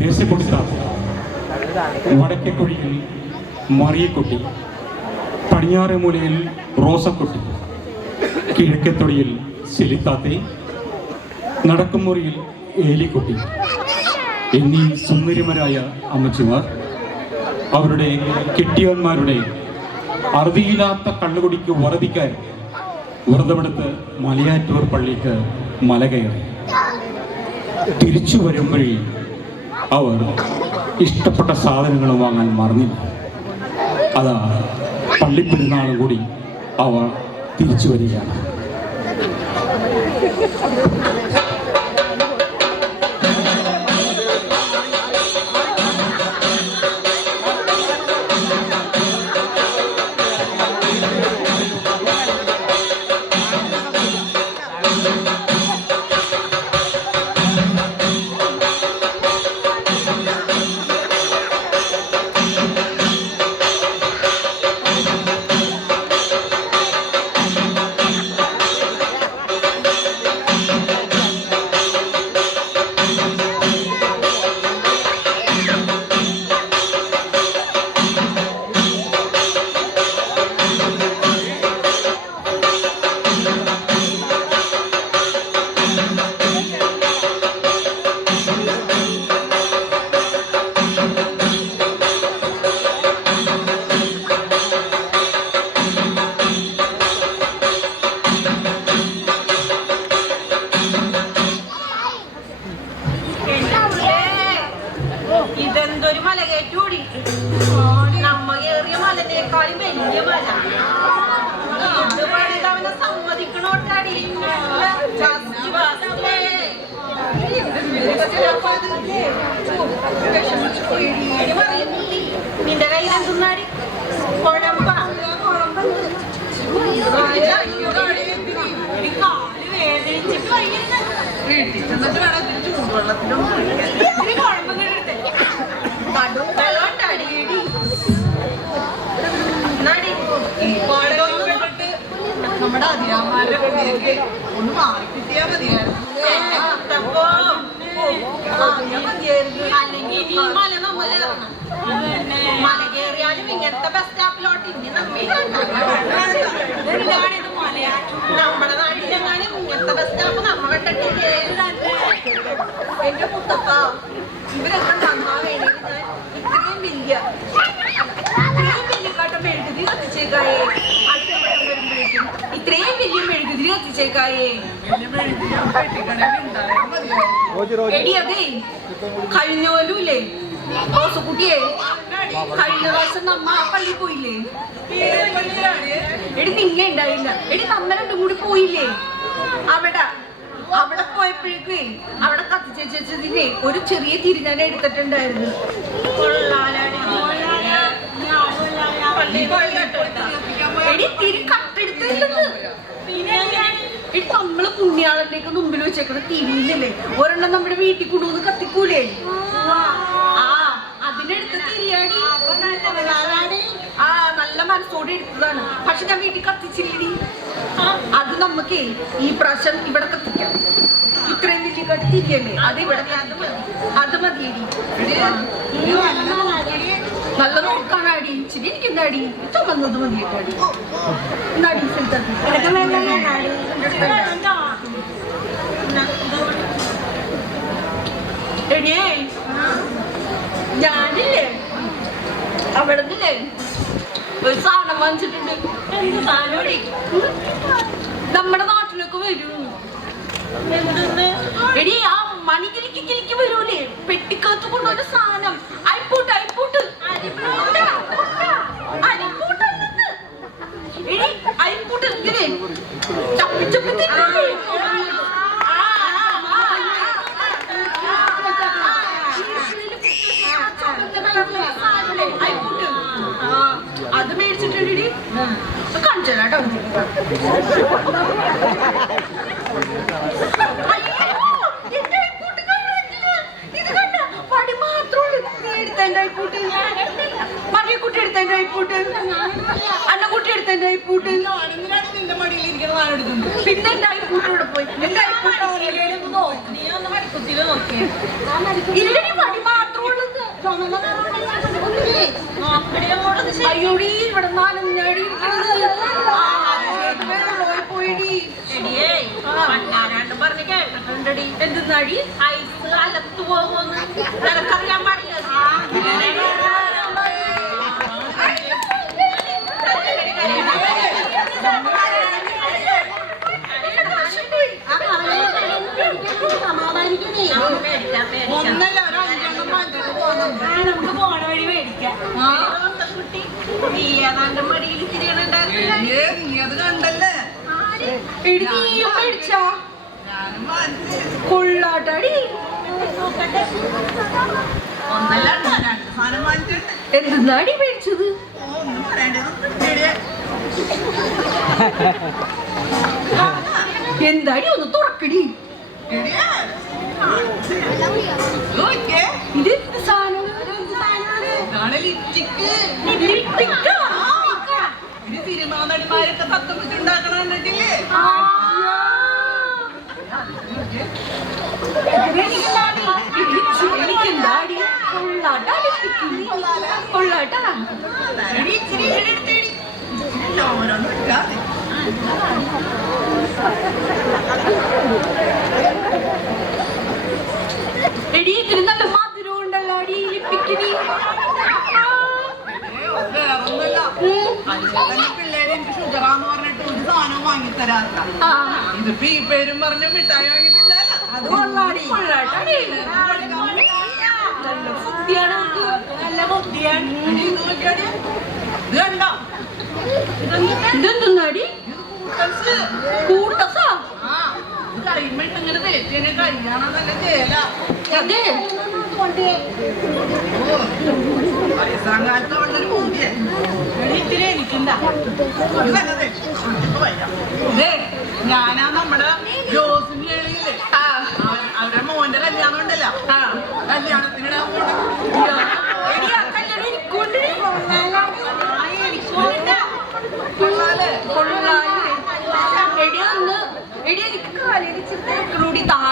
ദേശക്കുട്ടിത്താത്ത, വടക്കേക്കുഴിയിൽ മറിയക്കുട്ടി, പടിഞ്ഞാറ് മൂലയിൽ റോസക്കുട്ടി, കിഴക്കേത്തൊടിയിൽ സിലിത്താത്തെ, നടക്കുമുറിയിൽ ഏലിക്കുട്ടി എന്നീ സുന്ദരിമരായ അമ്മച്ചിമാർ അവരുടെ കെട്ടിയന്മാരുടെ അറുതിയില്ലാത്ത കള്ളുകുടിക്ക് വറതിക്കാൻ വ്രതമെടുത്ത് മലയാറ്റൂർ പള്ളിക്ക് മല കയറി. തിരിച്ചു വരുമ്പോഴേ അവർ ഇഷ്ടപ്പെട്ട സാധനങ്ങൾ വാങ്ങാൻ മറന്നില്ല. അതാ പള്ളിപ്പെരുന്നാളും കൂടി അവർ തിരിച്ചു വരികയാണ്. ഇതെന്തൊരു മല കയറ്റൂടി, നമ്മ കയറിയ മലനേക്കാളും വലിയ മല. അവനെ സമ്മതിക്കണോട്ടാടി. നിന്റെ കയ്യിൽ എന്തുന്നാടി? കുഴമ്പ കാല് വേദനിച്ചിട്ട് വൈകുന്നത് വേണം ചൂടുവെള്ളത്തിലും കുഴമ്പ് നമ്മുടെ അധികാരന്മാരുടെ കുട്ടികൾക്ക് ഒന്ന് മാറി കിട്ടിയാ മതിയായിരുന്നു. അല്ലെങ്കിൽ ഈ മല നമ്മൾ മല കയറിയാലും ഇങ്ങനത്തെ ബസ് സ്റ്റാപ്പിലോട്ട് ഇനി നമ്മുടെ നാട്ടിലെങ്ങാനും ഇങ്ങനത്തെ ബസ് സ്റ്റാപ്പ് നമ്മ കണ്ടിട്ടില്ലേ? എന്റെ മുത്തപ്പ, ഇവരൊക്കെ നന്നാ വേണമെങ്കിൽ ഞാൻ ഇത്രയും വലിയ കാട്ടം മെഴുകുതിരി കത്തിച്ചേക്കായേ. ഇത്രയും വലിയ മെഴുകുതിരി കത്തിച്ചേക്കായേ. എടി അതേ, കഴിഞ്ഞ പോലുമില്ലേ റോസക്കുട്ടിയെ, കഴിഞ്ഞ ദിവസം നമ്മ പള്ളി പോയില്ലേ? എടി നിങ്ങ ഉണ്ടായില്ല. എടി നമ്മ രണ്ടും കൂടി പോയില്ലേ? അവിടെ പോയപ്പോഴേക്കേ അവിടെ കത്തിച്ചേച്ചതിനെ ഒരു ചെറിയ തിരി ഞാൻ എടുത്തിട്ടുണ്ടായിരുന്നു. എടി തിരി കട്ടെടുത്തില്ലെന്ന്. എടി നമ്മള് പുണ്യാളന്റെയൊക്കെ മുമ്പിൽ വെച്ചേക്കണ തിരിയില്ലേ, ഒരെണ്ണം നമ്മുടെ വീട്ടിൽ കൊണ്ടുവന്ന് കത്തിക്കൂലേ? ആ അതിനെടുത്ത തിരിയാടി. ആ നല്ല മനസ്സോടെ എടുത്തതാണ്. പക്ഷെ ഞാൻ വീട്ടിൽ കത്തിച്ചില്ലടി. അത് നമുക്കേ ഈ പ്രാവശ്യം ഇവിടെ കത്തിക്കാം. ഇത്രയും വലിയ കത്തിരിക്കല്ലേ, അത് ഇവിടെ അത് മതിയടി. നല്ല നോക്കാനാടി. ഇച്ചിരി എനിക്കെന്താടി ചുമന്നത് മതിയേക്കാടി. എന്താടി എടിയേ, ഞാനില്ലേ അവിടെ നിന്നില്ലേ ഒരു സാധനം വാങ്ങിച്ചിട്ടുണ്ട്. എന്ത് സാധനം? നമ്മുടെ നാട്ടിലൊക്കെ വരൂ. എടി ആ മണികിലിക്ക് വരൂലേ, പെട്ടിക്കകത്ത് കൊണ്ടൊരു സാധനം. അരിപ്പൂട്ട് അരിപ്പൂട്ട് എടി അരിപ്പൂട്ട് ഇങ്ങനെ ചപ്പിച്ചപ്പി അത് മേടിച്ചിട്ടുണ്ടെടി കാണിച്ചാട്ടോ. മറിയക്കുട്ടി എടുത്തതിന്റെ അയപ്പൂട്ട്, അന്നക്കുട്ടി എടുത്തതിന്റെ അയപ്പൂട്ട്, പിന്നെ എന്റെ അയപ്പൂട്ട് ഇവിടെ പോയി. എന്റെ അയപ്പൂട്ട് ഇല്ലടി, വടി മാത്രം അയ്യോടി ഇവിടെ നാലഞ്ഞടി പോയിടി പറഞ്ഞ് കേട്ടിട്ടുണ്ടടി എന്തെന്നാടി ഐസ് അലത്തു പോകുമെന്ന് നിനക്കറിയാൻ പാടില്ല നമുക്ക് പോണ വഴി മേടിക്കാം കുട്ടി നീ ഏതാണ്ട് മടിയിൽ തിരിയണുണ്ടായിരുന്നില്ല കണ്ടല്ലേ നീയും മേടിച്ചോ കൊള്ളാട്ടടി എന്തെന്നാടി മേടിച്ചത് എന്താടി ഒന്ന് തുറക്കടി ഇത് സാധനം സിനിമാനടിമാരൊക്കെ തത്വമിച്ചുണ്ടാക്കണ കണ്ടിട്ടില്ലേ എനിക്കെന്താടി കൊള്ളാട്ടാ കൊള്ളാട്ടാ എടി ഇതിന് നല്ല മധുരം ഉണ്ടല്ലോ അടി ലിപ്പിക്കിനി പിള്ളേര് എനിക്ക് ഷുഗറാന്ന് പറഞ്ഞിട്ട് ഒരു സാധനവും വാങ്ങിത്തരാറില്ല ഇതിപ്പോ ഈ പേരും പറഞ്ഞ മിഠായി വാങ്ങിത്തില്ല അത് കൊള്ളാടി കൊള്ളാട്ടാടി നല്ല ബുദ്ധിയാണ് നല്ല ബുദ്ധിയാണ് ഇത് കണ്ടോ ഇതെന്തുന്നാടി കൂട്ടസാ കഴിയുമ്പോട്ട് ഇങ്ങനെ തേച്ചേനെ കഴിയാണോ നല്ല ചേല അതെ വയസ്സാങ്കാലത്ത് ഉള്ളൊരു പൂതിയെ ഇത്തിരി എനിക്കുണ്ടാ ഇതേ ഞാനാ നമ്മുടെ ജോസിന്റെ എളിയില്ലേ അവരുടെ മോന്റെ കല്യാണം ഉണ്ടല്ലോ കല്യാണത്തിനിടാൻ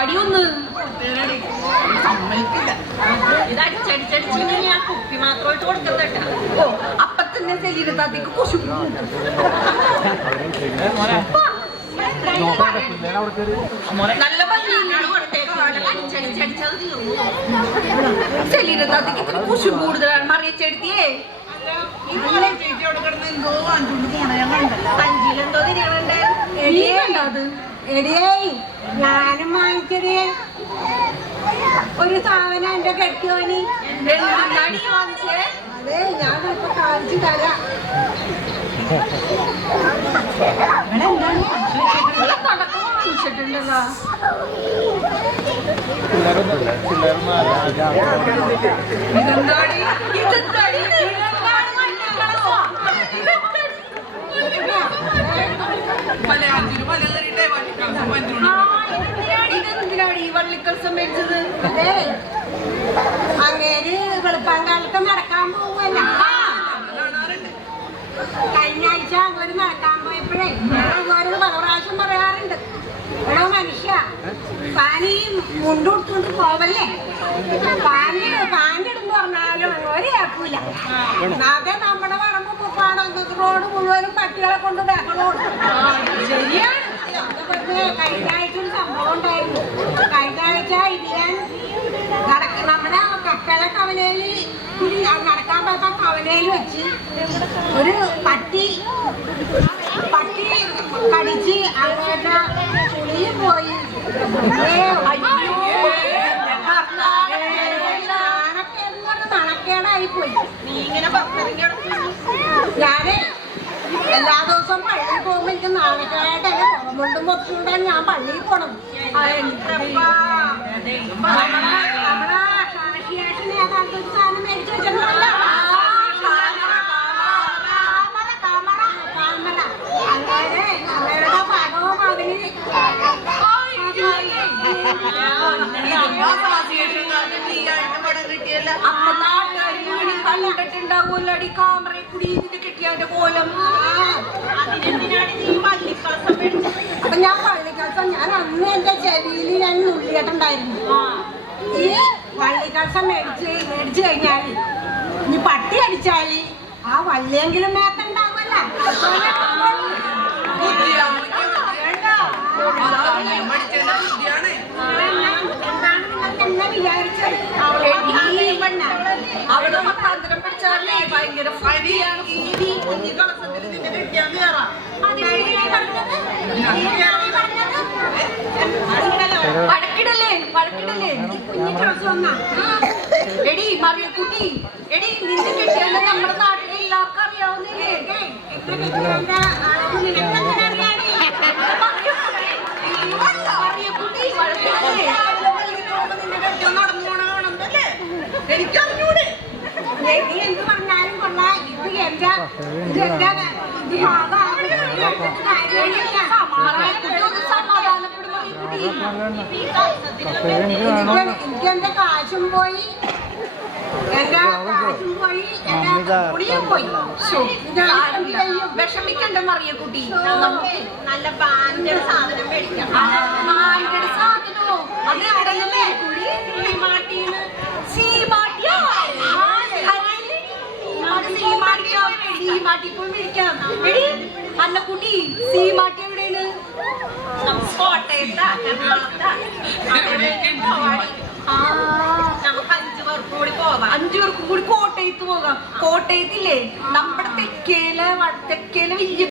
താടി ഒന്ന് സമ്മതിക്കില്ല ഇത് അടിച്ചടിച്ചടിച്ച് ഞാൻ കുപ്പി മാത്രമായിട്ട് കൊടുക്കത്തട്ട ഓ അപ്പൊ തന്നെ ശരീരത്താത്തേക്ക് കുശു നല്ല ശരീരത്താത്തേക്ക് ഇത്തിരി കുശു കൂടുതലാണ് മറിയച്ചെടുത്തിയേ എന്തോ കണ്ടുകൊണ്ട് പോണ ഞാൻ കണ്ടല്ലോ സഞ്ചിയിലെന്തോ തിരിയണുണ്ട് അത് എടിയേ ഞാനും വാങ്ങിച്ചതേ ഒരു സാധനം എന്റെ കെട്ടിയോനി വാങ്ങിച്ചേ അതെ ഞാൻ ഇപ്പൊ കാണിച്ചു തരാം കണക്ക് വാങ്ങിച്ചിട്ടുണ്ടല്ലോ ഇതെന്താടി ഇതെന്താടി മലയാളത്തിൽ പല കയറിയിട്ടേ ഇതെന്തിനാണ് ഈ വള്ളിക്കൽസം മേടിച്ചത് അതെ അങ്ങേര് വെളുപ്പാങ്കാലത്ത് നടക്കാൻ പോവല്ല കഴിഞ്ഞ ആഴ്ച അങ്ങോട്ട് നടക്കാൻ പോയപ്പോഴേ അങ്ങോട്ട് പല പ്രാവശ്യം പറയാറുണ്ട് എടോ മനുഷ്യ പാനി മുണ്ടുകൊടുത്തോണ്ട് പോവല്ലേ പാനിടുന്ന് പറഞ്ഞാലും ഒരു കേൾക്കൂല അതെ നമ്മുടെ പറമ്പ് പാടം റോഡ് മുഴുവനും പട്ടികളെ കൊണ്ട് ബഹളോട് ശരിയാണ് കഴിഞ്ഞ ആഴ്ച ഒരു സംഭവം ഉണ്ടായിരുന്നു കഴിഞ്ഞ ആഴ്ച ഇരിയാൻ നമ്മുടെ കപ്പല കവലയില് നടക്കാൻ പറ്റാത്ത കവലയിൽ വെച്ച് ഒരു പട്ടി കടിച്ച് അങ്ങോട്ട് ചുളിയിൽ പോയി നാണക്കേടായി പോയി നീ ഇങ്ങനെ ഞാന് എല്ലാ ദിവസവും പള്ളിയിൽ പോകുമ്പോ എനിക്ക് നാണക്കേടായിട്ട് എന്നെ പുറമുണ്ടും പൊത്തുകൊണ്ടാണ് ഞാൻ പള്ളിയിൽ പോണത് നമ്മുടെ അസോസിയേഷൻ ഏതാണ്ട് ഒരു സാധനം മേടിച്ചു വെച്ചിട്ടുണ്ടല്ലോ കാമറ അങ്ങനെ അവരുടെ പടവും അതിന് കണ്ടിട്ടുണ്ടാവൂല്ലോ അടി കാമറയെ കൂടി ഇതിന് കിട്ടിയതിന്റെ കോലം അപ്പൊ ഞാൻ പള്ളിക്കൽസം ഞാൻ അന്ന് എന്റെ ചെവിയിൽ ഞാൻ നുള്ളിയിട്ടുണ്ടായിരുന്നു ഈ കോഴിക്കൾസം മേടിച്ചു കഴിഞ്ഞാല് ഇനി പട്ടി അടിച്ചാല് ആ വല്യെങ്കിലും മേത്തുണ്ടാവുമല്ല. എന്താണ് നിങ്ങൾക്ക് എന്നെ വിചാരിച്ചത്? അവിടെ മത്താന്തരം പിടിച്ചാലേ ഭയങ്കര ഫലിയാണ്. കുഞ്ഞി കളസത്തിൽ നിന്നെ കെട്ടിയാൻ കയറാം. വഴക്കിടല്ലേ വഴക്കിടല്ലേ കുഞ്ഞു കളസം വന്നാ എടി മറിയക്കുട്ടി, എടി നിന്റെ കെട്ടിയാലും നമ്മുടെ നാട്ടിൽ എല്ലാവർക്കും അറിയാവുന്നില്ലേ? മറിയക്കുട്ടി വഴക്കിടല്ലേ? എനിക്കറിഞ്ഞൂടെ. നീ എന്ത് പറഞ്ഞാലും കൊള്ളാം. ഇത് എന്റെ എനിക്കെന്റെ കാശും പോയി, എന്റെ കാശും പോയി, എന്റെ കുടിയും പോയി. വിഷമിക്കണ്ട മറിയക്കുട്ടി, നമുക്ക് നല്ല ബാൻഡഡ് സാധനം മേടിക്കാം. മാൻകട് സാധനമോ? അത് എവിടെ നിന്നല്ലേ? സീമാട്ടിപ്പോൾ മേടിക്കാം. എടി അന്നക്കുട്ടി, സീമാട്ടി എവിടെയാണ്? കോട്ടയത്താ, എറണാകുളത്താ. നമുക്ക് 5 പേർക്ക് കൂടി പോവാം. 5 പേർക്കും കൂടി കോട്ടയത്ത് പോകാം. കോട്ടയത്തില്ലേ നമ്മുടെ തെക്കേലെ വലിയ